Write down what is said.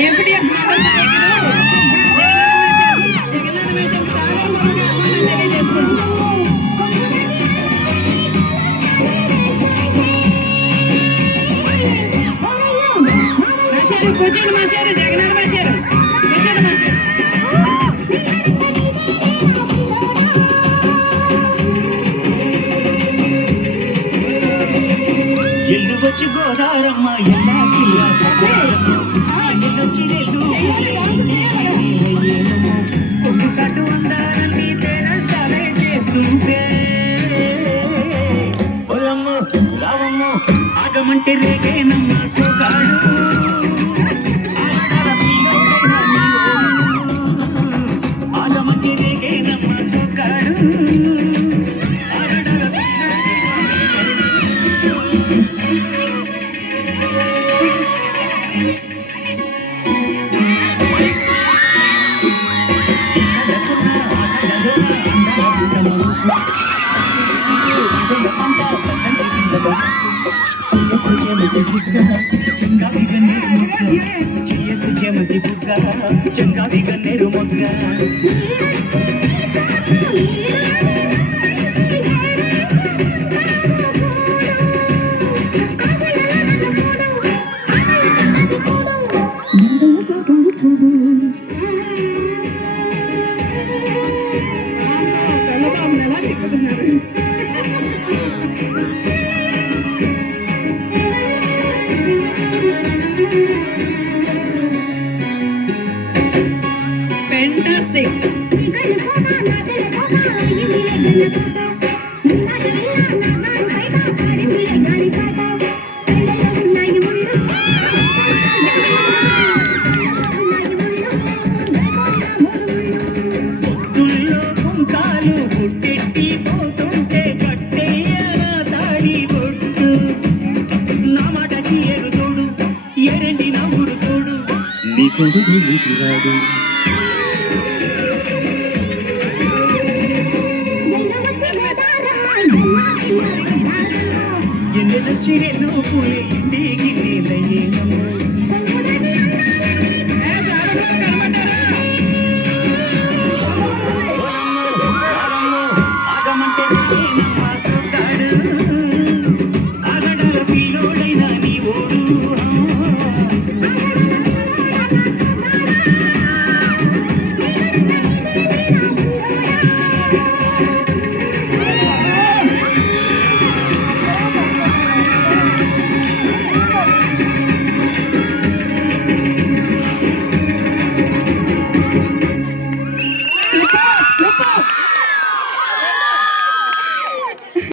ఏమిటి జగన్నాథ వేషం చాలా తెలియజేసుకుంటున్నాం. కూర్చోండి మాస్టారు, జగన్నాథ మాస్టారు కూర్చోండి మాస్టారు. ఎల్లు వచ్చి గోదారమ్మ ఎల్లా జిల్లా ఎల్లొచ్చి కొమ్ము చాటు ఉండాలని తేనంతాలే చేస్తుంటే పొలమ్మ రావమ్మ ఆగమంటే రేగేనమ్మ సోగాడు ఆగమంటే రేగేనమ్మ సోగాడు. చంగావి గన్నేరు మొగ్గ Fantastic. కుంకాలు పుట్టెట్టి పోతుంటే కట్టేయన తాడి బొట్టు నా మాటకి ఎరుతోడు ఎరండి నవ్వుడు తోడు నీ తోడు రాడు. ఎన్నెలొచ్చి ఎన్నో పూలే ఇండి